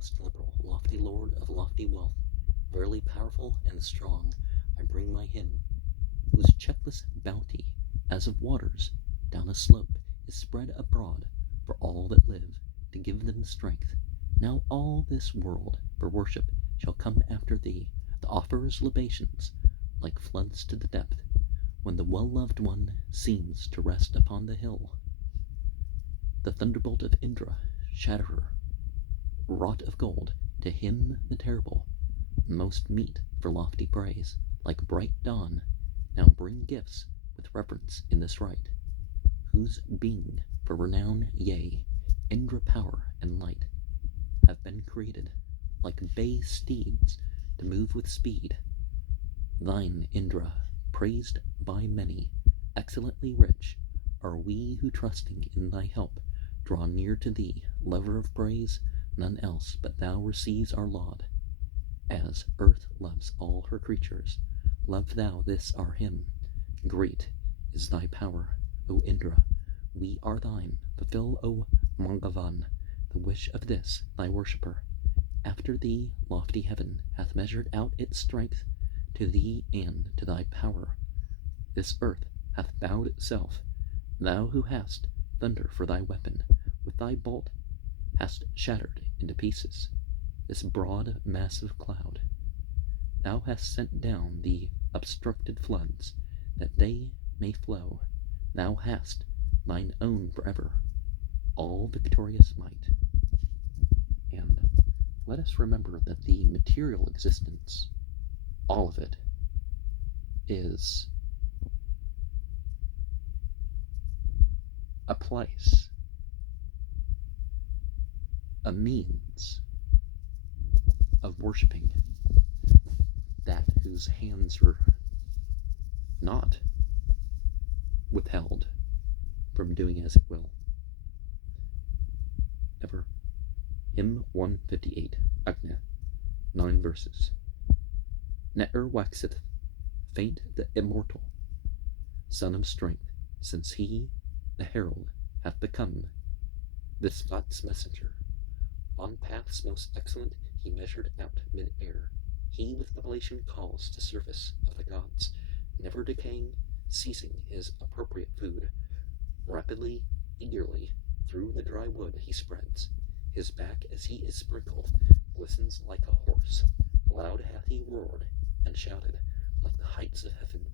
most liberal, lofty lord of lofty wealth, verily powerful and strong, I bring my hymn, whose checkless bounty, as of waters, down a slope, is spread abroad for all that live, to give them strength. Now all this world for worship shall come after thee, that offers libations like floods to the depth, when the well-loved one seems to rest upon the hill. The thunderbolt of Indra, shatterer, wrought of gold, to him the terrible, most meet for lofty praise, like bright dawn, now bring gifts with reverence in this rite, whose being for renown, yea, Indra power and light, have been created, like bay steeds, to move with speed. Thine, Indra, praised by many, excellently rich, are we who trusting in thy help, draw near to thee, lover of praise, none else but thou receives our laud. As earth loves all her creatures, love thou this our hymn. Great is thy power, O Indra, we are thine. Fulfill, O Mangavan, the wish of this thy worshipper. After thee lofty heaven hath measured out its strength, to thee and to thy power. This earth hath bowed itself, thou who hast thunder for thy weapon, with thy bolt hast shattered into pieces this broad massive cloud. Thou hast sent down the obstructed floods, that they may flow. Thou hast thine own forever, all victorious might. And let us remember that the material existence, all of it, is a place, a means of worshiping that whose hands are not withheld from doing as it will. Ever. Hymn 158, Agnya, 9 verses. Ne'er waxeth faint the immortal Son of Strength, since he, the herald, hath become this God's messenger. On paths most excellent he measured out mid-air. He with oblation calls to service of the gods, never decaying, ceasing his appropriate food. Rapidly, eagerly, through the dry wood he spreads. His back, as he is sprinkled, glistens like a horse. Loud hath he roared and shouted, like the heights of heaven.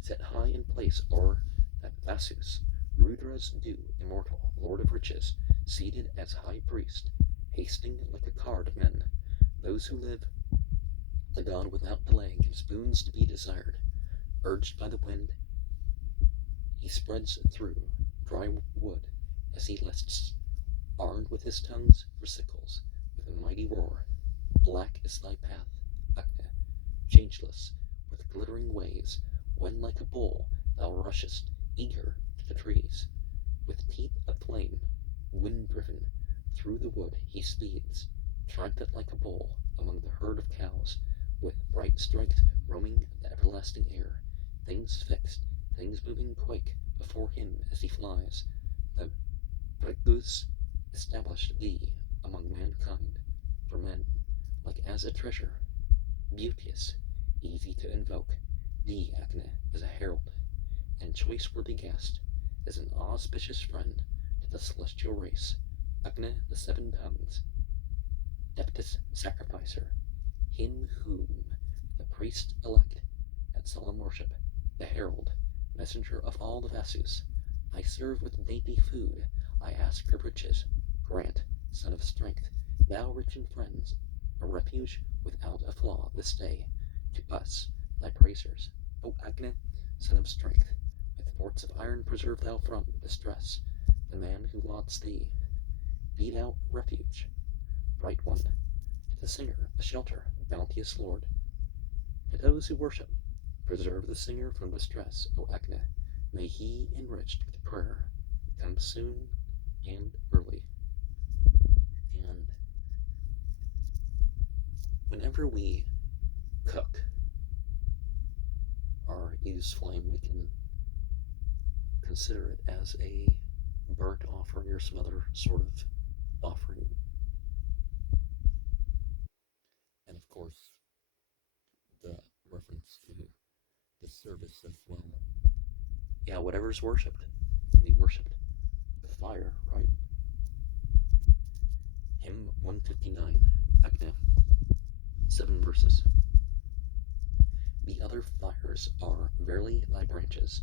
Set high in place o'er that Vasus, Rudra's due, immortal, lord of riches, seated as high priest, hasting like a car to men. Those who live, the god without delay gives boons to be desired. Urged by the wind, he spreads through dry wood as he lists, armed with his tongues for sickles, with a mighty roar. Black is thy path, Agnya, changeless, with glittering ways, when like a bull thou rushest, eager, to the trees. With teeth of flame, wind-driven, through the wood he speeds, triumphant like a bull among the herd of cows, with bright strength roaming the everlasting air. Things fixed, things moving quake before him as he flies. The Brigus established thee among mankind, for men, like as a treasure, beauteous, easy to invoke. Thee, Agnya, as a herald, and choice-worthy guest, as an auspicious friend to the celestial race. Agnya, the 7 tongues, Deptus sacrificer, him whom the priest elect at solemn worship, the herald, messenger of all the Vasus, I serve with dainty food, I ask for riches, grant, son of strength, thou rich in friends, a refuge without a flaw this day, to us, thy praisers. O Agnya, son of strength, with forts of iron preserve thou from distress the man who lauds thee. Be thou a refuge, bright one, to the singer a shelter, bounteous lord. To those who worship, preserve the singer from distress, O Agnya. May he, enriched with prayer, come soon and early. And whenever we cook or use flame, we can consider it as a burnt offering or some other sort of offering. course, the reference to the service as well. Yeah, whatever's worshipped can be worshipped with fire, right? Hymn 159, Agni, 7 verses. The other fires are verily thy branches.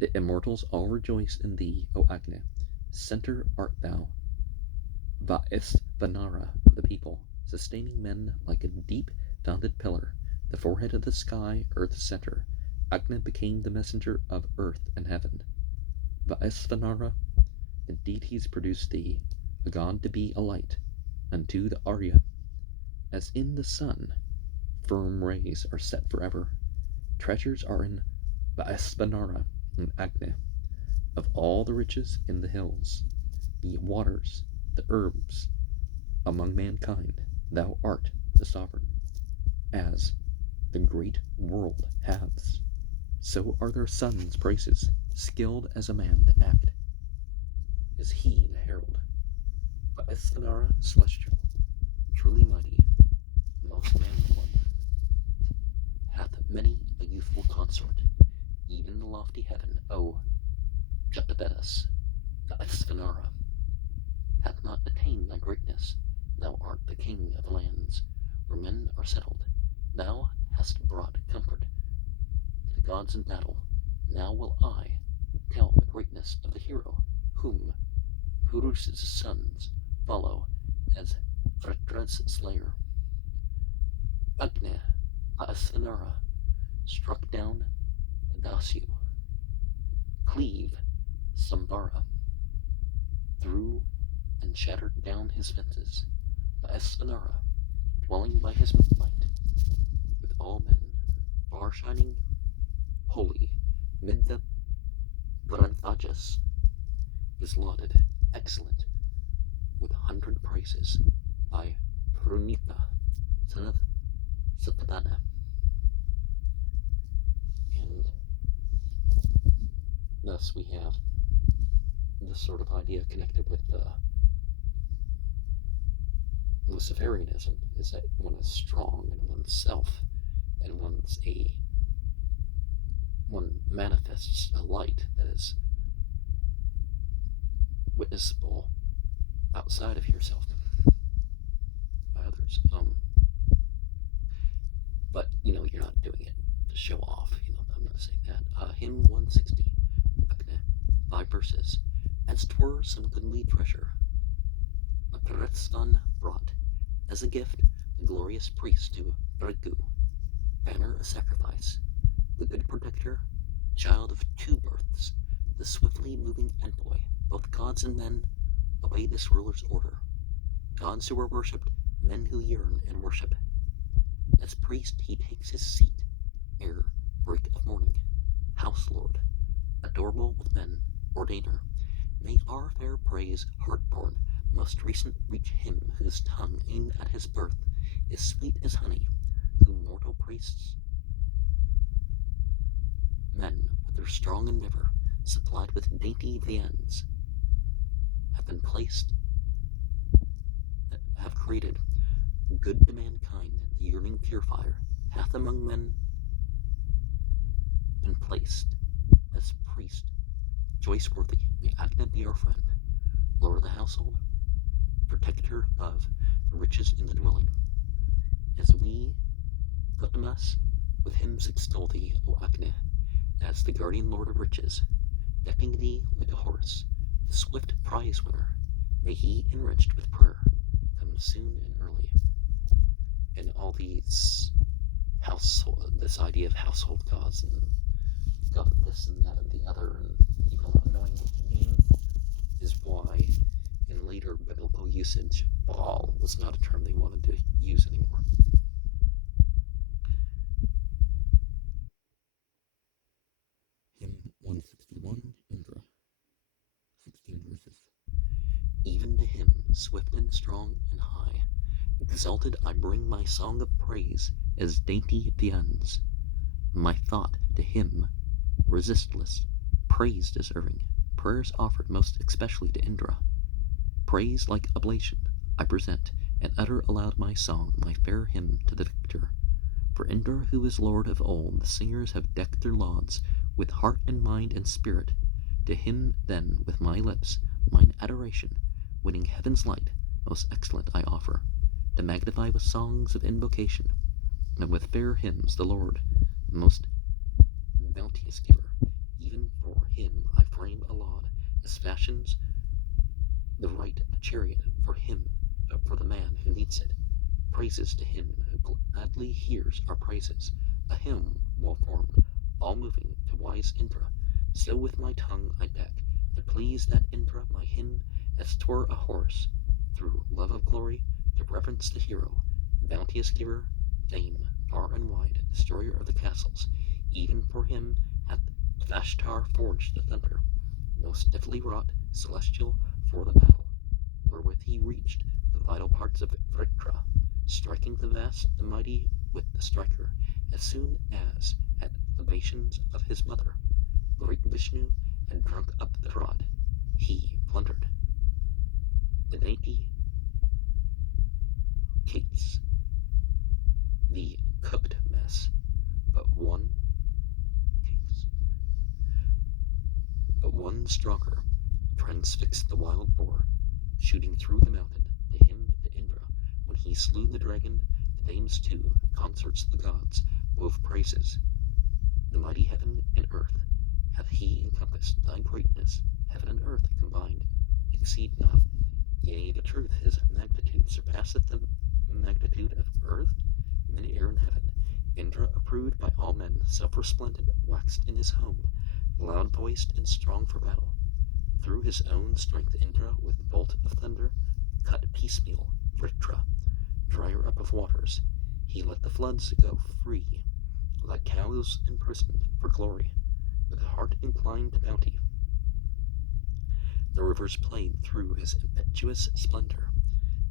The immortals all rejoice in thee, O Agni. Center art thou, Vaisvanara of the people, sustaining men like a deep-founded pillar, the forehead of the sky, earth's center. Agni became the messenger of earth and heaven. Vaisvanara, the deities produced thee, a god to be a light unto the Arya. As in the sun, firm rays are set forever. Treasures are in Vaisvanara and Agni. Of all the riches in the hills, the waters, the herbs, among mankind, thou art the sovereign. As the great world haves, so are their sons' praises, skilled as a man to act. Is he the herald? Vaisvanara celestial, truly mighty, most manly one, hath many a youthful consort, even the lofty heaven, O Jatavedas, Vaisvanara, hath not attained thy greatness. Thou art the king of lands, where men are settled. Thou hast brought comfort to the gods in battle. Now will I tell the greatness of the hero, whom Purus's sons follow as Vritra's slayer. Agni, Vaisvanara, struck down Dasu, cleave Sambara, threw and shattered down his fences. Vaisvanara, dwelling by his light, with all men, far shining, holy, mid the Branthajas, is lauded, excellent, with 100 praises, by Prunitha, son of Satavana. And thus we have this sort of idea connected with Luciferianism, is that one is strong in oneself, and one manifests a light that is witnessable outside of yourself by others. But you're not doing it to show off. I'm not saying that. Hymn 160, 5 verses. As 'twere some goodly treasure, Makaretstan brought as a gift the glorious priest to Brigu, banner of sacrifice, the good protector, child of 2 births, the swiftly moving envoy. Both gods and men obey this ruler's order. Gods who are worshipped, men who yearn and worship. As priest he takes his seat ere break of morning. House lord, adorable with men, ordainer. May our fair praise, heart-born, most recent reach him whose tongue aimed at his birth is sweet as honey, whom mortal priests, men with their strong endeavor, supplied with dainty viands, have created good to mankind. The yearning purifier hath among men been placed as priest, choice-worthy. May Agni be our friend, lord of the household, protector of the riches in the dwelling. As we, Gautamas, with hymns extol thee, O Agni, as the guardian lord of riches, decking thee like a horse, the swift prize winner, may he, enriched with prayer, come soon and early. And all these this idea of household gods, and God this and that and the other, and people not knowing what to mean, is why in later biblical usage, Baal was not a term they wanted to use anymore. Hymn 161, Indra, 16 verses. Even to him, swift and strong and high, exalted, I bring my song of praise as dainty viands. My thought to him, resistless, praise deserving, prayers offered most especially to Indra. Praise like oblation I present, and utter aloud my song, my fair hymn to the victor. For Indra, who is Lord of old, the singers have decked their lauds with heart and mind and spirit. To him, then, with my lips, mine adoration, winning heaven's light, most excellent I offer, to magnify with songs of invocation, and with fair hymns the Lord, most bounteous giver. Even for him I frame a laud, as fashions the right a chariot for him, for the man who needs it. Praises to him who gladly hears our praises, a hymn well formed, all moving to wise Indra. So with my tongue I deck, to please that Indra, my hymn, as 'twere a horse, through love of glory, to reverence the hero, bounteous giver, fame far and wide, destroyer of the castles. Even for him hath Vashtar forged the thunder, most deftly wrought, celestial, for the battle, wherewith he reached the vital parts of Vritra, striking the vast, the mighty with the striker, as soon as, at libations of his mother, great Vishnu had drunk up the rod, he plundered the dainty cates, the cooked mess, but one stronger transfixed the wild boar, shooting through the mountain. To him, to Indra, when he slew the dragon, the dames too, consorts the gods, wove praises. The mighty heaven and earth hath he encompassed, thy greatness, heaven and earth combined, exceed not. Yea, the truth, his magnitude surpasseth the magnitude of earth, and air and heaven. Indra, approved by all men, self-resplendent, waxed in his home, loud-voiced and strong for battle. Through his own strength Indra, with bolt of thunder, cut piecemeal Vritra, dryer up of waters. He let the floods go free, like cows imprisoned for glory, with a heart inclined to bounty. The rivers played through his impetuous splendor,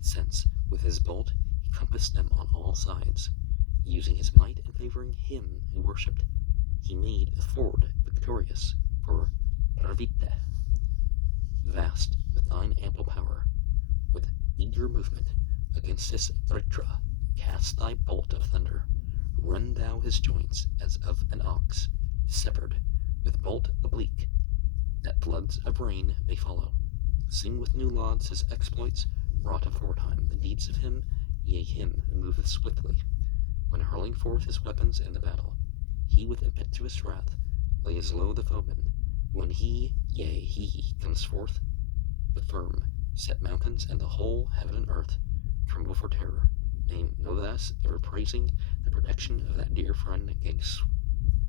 since, with his bolt, he compassed them on all sides. Using his might and favoring him who worshipped, he made a ford victorious for Berriedale. Vast with thine ample power, with eager movement, against his Vritra, cast thy bolt of thunder. Rend thou his joints as of an ox, severed, with bolt oblique, that floods of rain may follow. Sing with new lauds his exploits, wrought aforetime, the deeds of him, yea, him who moveth swiftly, when hurling forth his weapons in the battle. He with impetuous wrath lays low the foeman, when he, yea, he comes forth, the firm, set mountains and the whole heaven and earth tremble for terror. Nay, no less, ever praising the protection of that dear friend against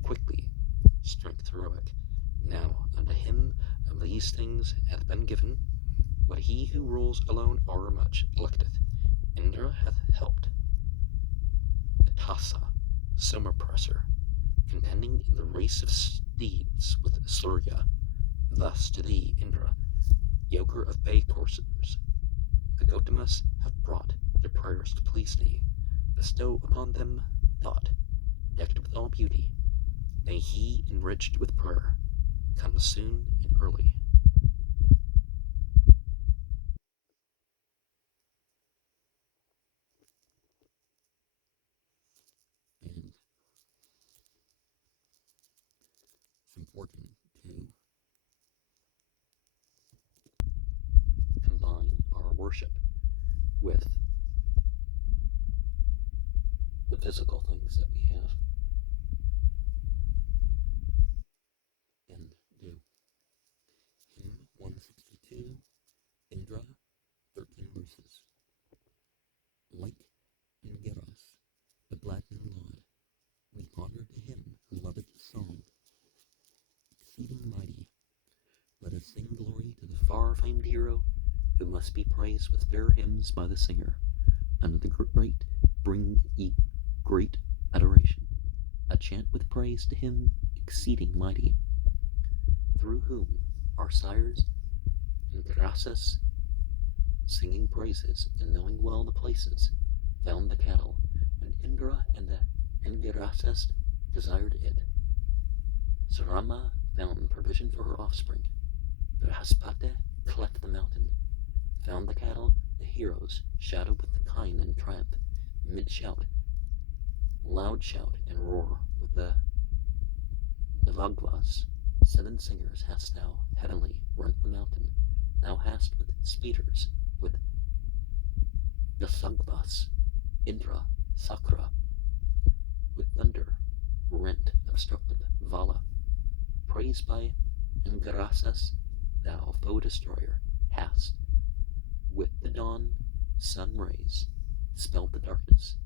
quickly, strength heroic. Now unto him of these things hath been given, what he who rules alone o'ermuch electeth. Indra hath helped the Tassa, Somapresser, contending in the race of steeds with Surya. Thus to thee, Indra, yoker of bay coursers, the Gautamas have brought their prayers to please thee. Bestow upon them thought, decked with all beauty. May he, enriched with prayer, come soon and early. And it's important to combine our worship with the physical things that we have and do. Hymn 162, Indra, 13 verses. Like in Geras, the platinum laud, we honor to him who loveth the song, exceeding mighty. Let us sing glory to the far-famed hero, who must be praised with fair hymns by the singer. Unto the great bring ye great adoration, a chant with praise to him exceeding mighty, through whom our sires and grasses, singing praises and knowing well the places, found the cattle, when Indra and the Angirasas desired it. Sarama found provision for her offspring. Brahaspati cleft the mountain, found the cattle, the heroes, shadowed with the kine in triumph, mid-shout, loud shout, and roar with the Navagvas. 7 singers hast thou, heavenly, rent the mountain. Thou hast with speeders, with Dasagvas, Indra, Sakra, with thunder, rent, obstructive, Vala. Praised by Angarasas, thou foe destroyer, hast, with the dawn, sun rays, dispelled the darkness.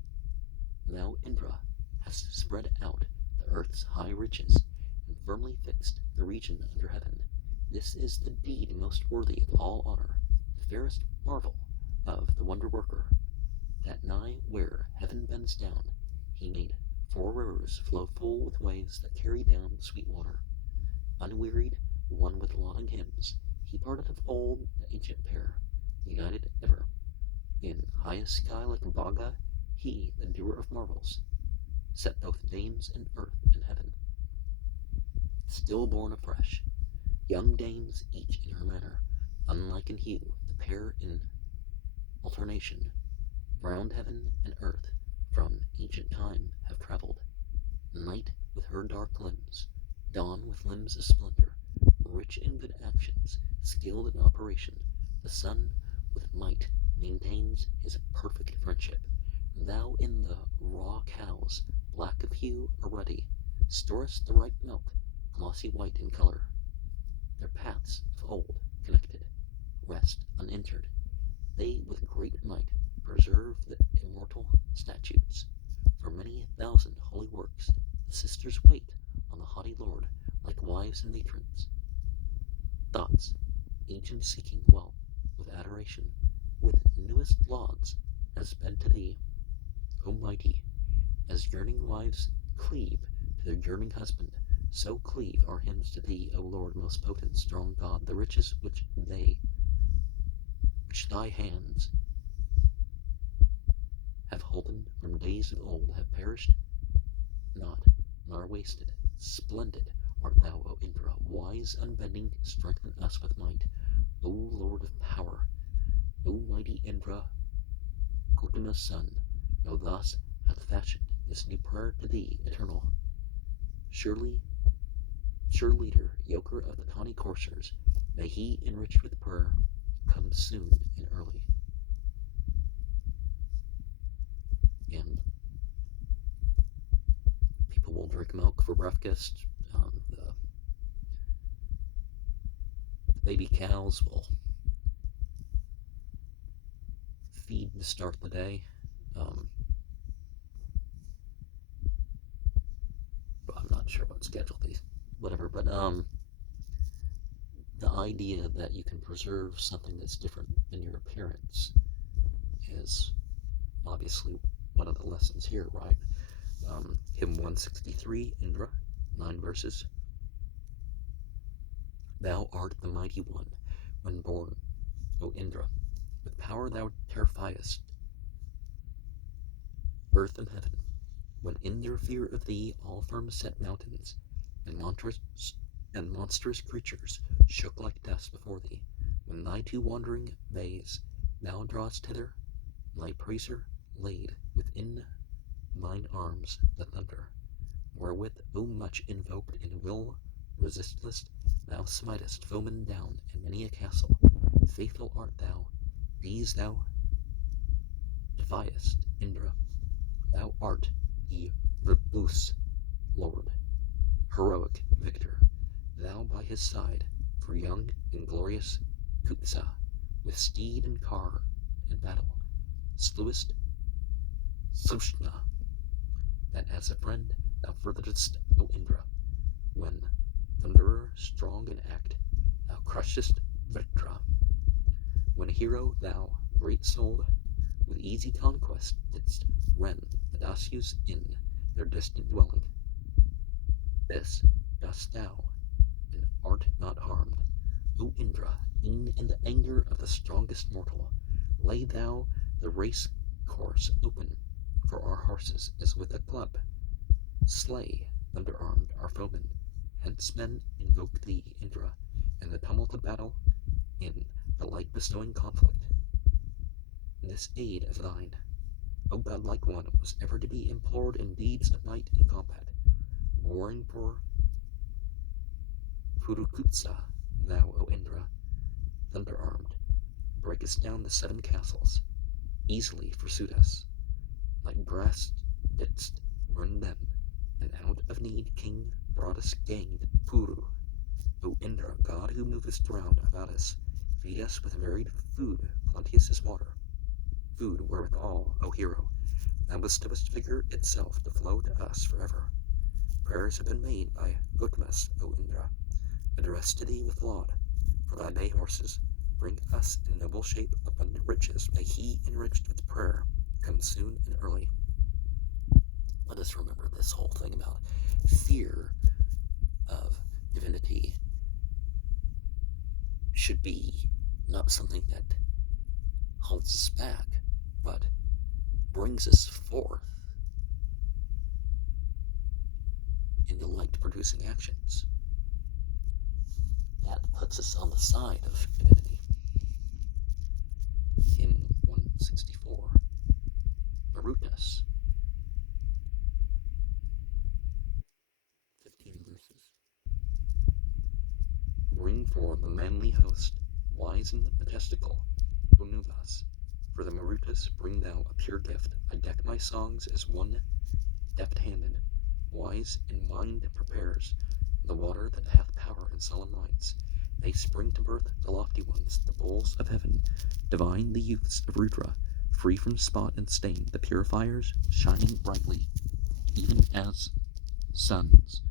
Thou, Indra, hast spread out the earth's high riches, and firmly fixed the region under heaven. This is the deed most worthy of all honor, the fairest marvel of the wonder-worker, that nigh where heaven bends down, he made 4 rivers flow full with waves that carry down sweet water. Unwearied, one with lauding hymns, he parted of old the ancient pair, united ever. In highest sky like Bhaga, he, the doer of marvels, set both dames in earth and heaven. Stillborn afresh, young dames each in her manner, unlike in hue, the pair in alternation, round heaven and earth from ancient time have travelled. Night with her dark limbs, dawn with limbs of splendor, rich in good actions, skilled in operation, the sun with might maintains his perfect friendship. Thou in the raw cows, black of hue or ruddy, storest the ripe milk, glossy white in color. Their paths of old, connected, rest uninjured. They with great might preserve the immortal statutes. For many 1,000 holy works, the sisters wait on the haughty Lord like wives and matrons. Thoughts, ancient seeking wealth with adoration, with newest lauds, has sped to thee, O mighty, as yearning wives cleave to their yearning husband, so cleave our hymns to thee, O Lord, most potent, strong God. The riches which thy hands have holden from days of old have perished not, nor wasted. Splendid art thou, O Indra, wise, unbending, strengthen us with might. O Lord of power, O mighty Indra, Gautama's son, thou thus hath fashioned this new prayer to thee, eternal. Sure leader, yoker of the tawny coursers, may he, enriched with prayer, come soon and early. And people will drink milk for breakfast. The baby cows will feed to start the day. But I'm not sure what schedule these, whatever. But the idea that you can preserve something that's different than your appearance is obviously one of the lessons here, right? Hymn 163, Indra, 9 verses. Thou art the mighty one, when born, O Indra, with power thou terrifiest earth and heaven, when in their fear of thee all firm-set mountains and monstrous creatures shook like dust before thee. When thy 2 wandering bays thou drawest hither, thy praiser laid within mine arms the thunder, wherewith, O much invoked in will resistless, thou smitest foemen down in many a castle. Faithful art thou, these thou defiest, Indra. Thou art the verbose Lord, heroic victor, thou by his side, for young and glorious Kutsa, with steed and car and battle, slewest Sushna, that as a friend thou furtherest, O Indra, when thunderer strong in act, thou crushest Vritra. When a hero thou, great-souled, with easy conquest didst rend the Dasyus in their distant dwelling. This dost thou, and art not harmed, O Indra, e'en in the anger of the strongest mortal. Lay thou the race course open for our horses as with a club. Slay, thunder-armed, our foemen. Hence men invoke thee, Indra, in the tumult of battle, in the light-bestowing conflict. this aid of thine, O godlike one, was ever to be implored in deeds of might and combat, warring for Purukutsa, thou, O Indra, thunder-armed, breakest down the 7 castles, easily pursued us, like grass didst run them, and out of need king broadest gained Puru. O Indra, god who movest round about us, feed us with varied food, plenteous as water, food wherewithal, O hero, thou bestowest vigor itself to flow to us forever. Prayers have been made by Gotmas, O Indra, addressed to thee with laud, for thy bay horses bring us in noble shape abundant riches. May he, enriched with prayer, come soon and early. Let us remember this whole thing about fear of divinity should be not something that holds us back, but brings us forth into light-producing actions. That puts us on the side of divinity. Hymn 164, Marutas, 15 verses. Bring forth the manly host, wise and majestical, O Nuvas. For the Marutas bring thou a pure gift. I deck my songs as one deft-handed, wise in mind prepares the water that hath power and solemn rites. They spring to birth the lofty ones, the bulls of heaven, divine the youths of Rudra, free from spot and stain, the purifiers shining brightly, even as suns,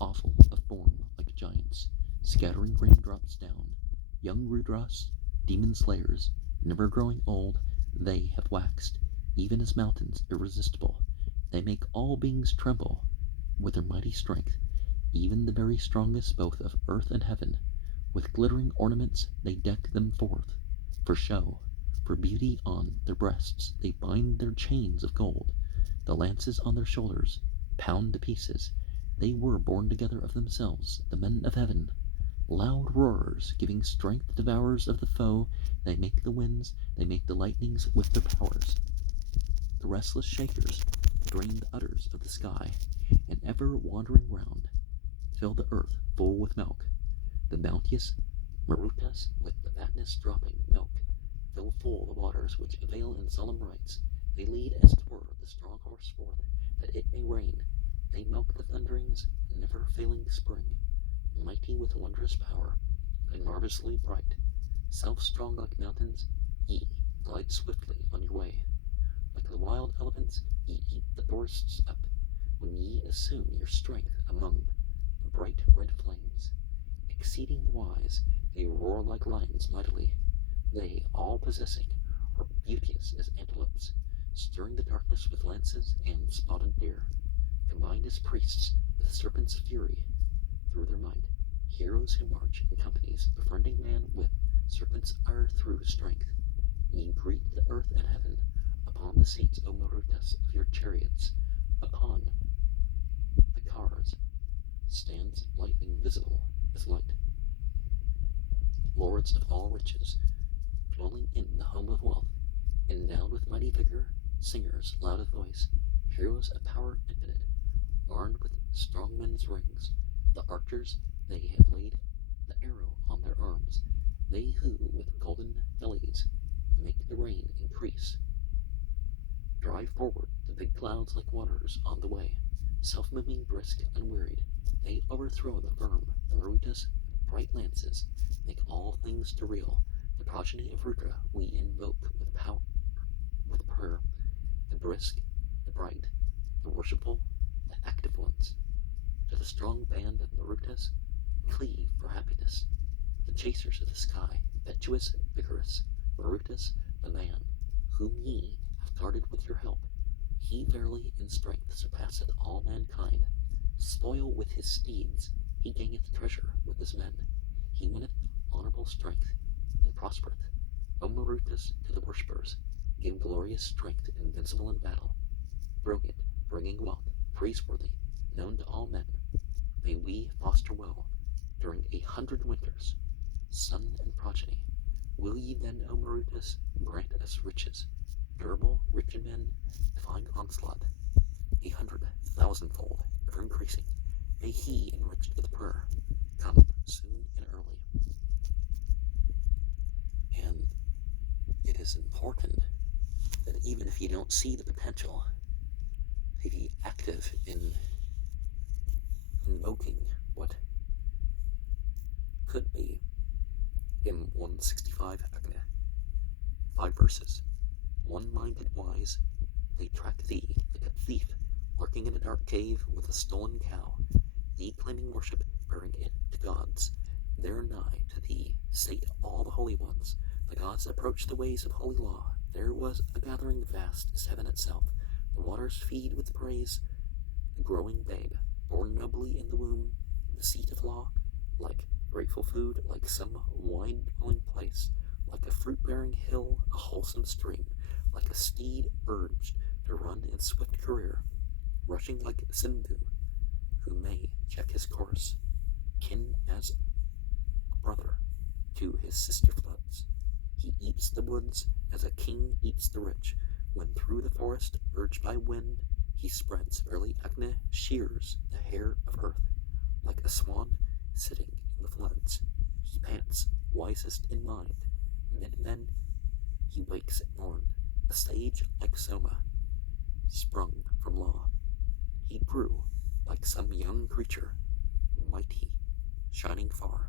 awful of form like giants, scattering raindrops down. Young Rudras, demon slayers, never growing old, they have waxed, even as mountains irresistible. They make all beings tremble with their mighty strength, even the very strongest both of earth and heaven. With glittering ornaments they deck them forth, for show, for beauty on their breasts they bind their chains of gold. The lances on their shoulders pound to pieces. They were born together of themselves, the men of heaven. Loud roarers, giving strength to devourers of the foe, they make the winds, they make the lightnings with their powers. The restless shakers drain the udders of the sky, and ever wandering round, fill the earth full with milk. The bounteous Marutas, with the fatness dropping milk, fill full the waters which avail in solemn rites. They lead as 'twere the strong horse forth, that it may rain. They milk the thunderings, never failing spring, mighty with wondrous power, and marvelously bright. Self-strong like mountains, ye glide swiftly on your way. Like the wild elephants, ye eat the forests up, when ye assume your strength among the bright red flames. Exceeding wise, they roar like lions mightily. They, all possessing, are beauteous as antelopes, stirring the darkness with lances and spotted deer. Combined as priests with serpents' fury, through their might, heroes who march in companies, befriending man with serpents' ire through strength. Ye greet the earth and heaven upon the seats, O Marutas, of your chariots. Upon the cars stands lightning visible as light. Lords of all riches, dwelling in the home of wealth, endowed with mighty vigor, singers loud of voice, heroes of power infinite, armed with strong men's rings. The archers, they have laid the arrow on their arms, they who with golden bellies make the rain increase. Drive forward the big clouds like waters on the way, self-moving, brisk, unwearied. They overthrow the firm, the Marutas, bright lances, make all things to reel. The progeny of Rudra we invoke with power, with prayer, the brisk, the bright, the worshipful, the active ones. To the strong band of Marutas, cleave for happiness. The chasers of the sky, impetuous, vigorous, Marutas, the man, whom ye have guarded with your help. He verily in strength surpasseth all mankind. Spoil with his steeds, he gaineth treasure with his men. He winneth honorable strength, and prospereth. O Marutas, to the worshippers, give glorious strength, invincible in battle, brilliant, bringing wealth, praiseworthy, known to all men. May we foster well during 100 winters, son and progeny. Will ye then, O Marutas, grant us riches, Durable, rich in men, defying onslaught, 100,000-fold, ever increasing, may he, enriched with prayer, come soon and early. And it is important that even if you don't see the potential, to be active in invoking what could be hymn 165 Agna. 5 verses. One-minded wise, they track thee like a thief lurking in a dark cave with a stolen cow, thee claiming worship, bearing it to gods. There nigh to thee sate all the holy ones. The gods approach the ways of holy law. There was a gathering vast as heaven itself. The waters feed with praise the growing babe, born nobly in the womb, the seat of law, like grateful food, like some wine-dwelling place, like a fruit-bearing hill, a wholesome stream, like a steed urged to run in swift career, rushing like Sindhu, who may check his course, kin as a brother to his sister floods. He eats the woods as a king eats the rich, when through the forest, urged by wind, he spreads early Agna, shears the hair of earth, like a swan sitting in the floods. He pants, wisest in mind. Mid-men, he wakes at morn, a sage like Soma, sprung from law. He grew like some young creature, mighty, shining far.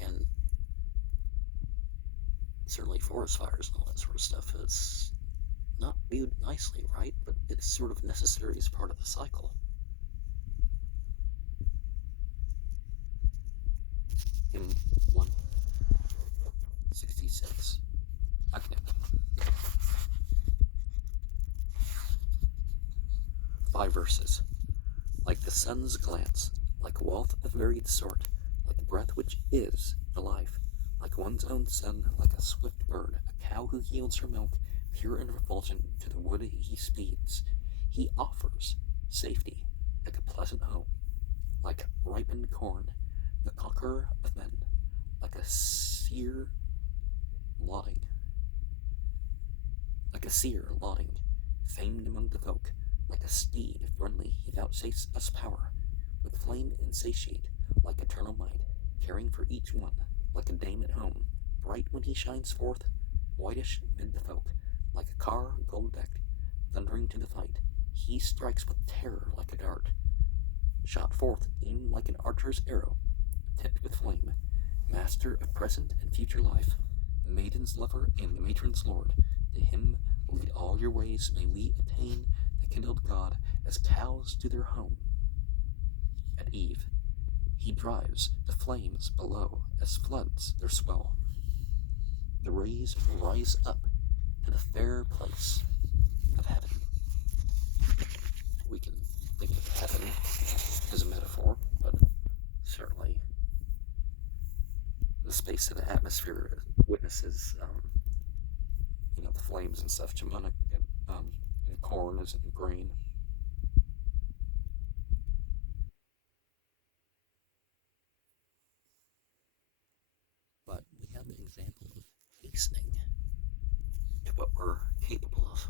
And certainly forest fires and all that sort of stuff is not viewed nicely, right? But it's sort of necessary as part of the cycle. Hymn 1.66. Agna. 5 verses. Like the sun's glance, like wealth of varied sort, like breath which is the life, like one's own son, like a swift bird, a cow who yields her milk, pure and refulgent, to the wood he speeds. He offers safety, like a pleasant home, like ripened corn, the conqueror of men, like a seer lauding, famed among the folk, like a steed friendly, he vouchsafes us power, with flame insatiate, like eternal might, caring for each one, like a dame at home, bright when he shines forth, whitish mid the folk, like a car gold-decked, thundering to the fight. He strikes with terror like a dart, shot forth, aimed like an archer's arrow, tipped with flame, master of present and future life, the maiden's lover and the matron's lord. To him lead all your ways, may we attain the kindled God, as cows to their home at eve. He drives the flames below as floods their swell. The rays rise up to the fair place of heaven. We can think of heaven as a metaphor, but certainly the space of the atmosphere witnesses, the flames and stuff. Jamonic, and corn is in grain. But we have an example of hastening to what we're capable of.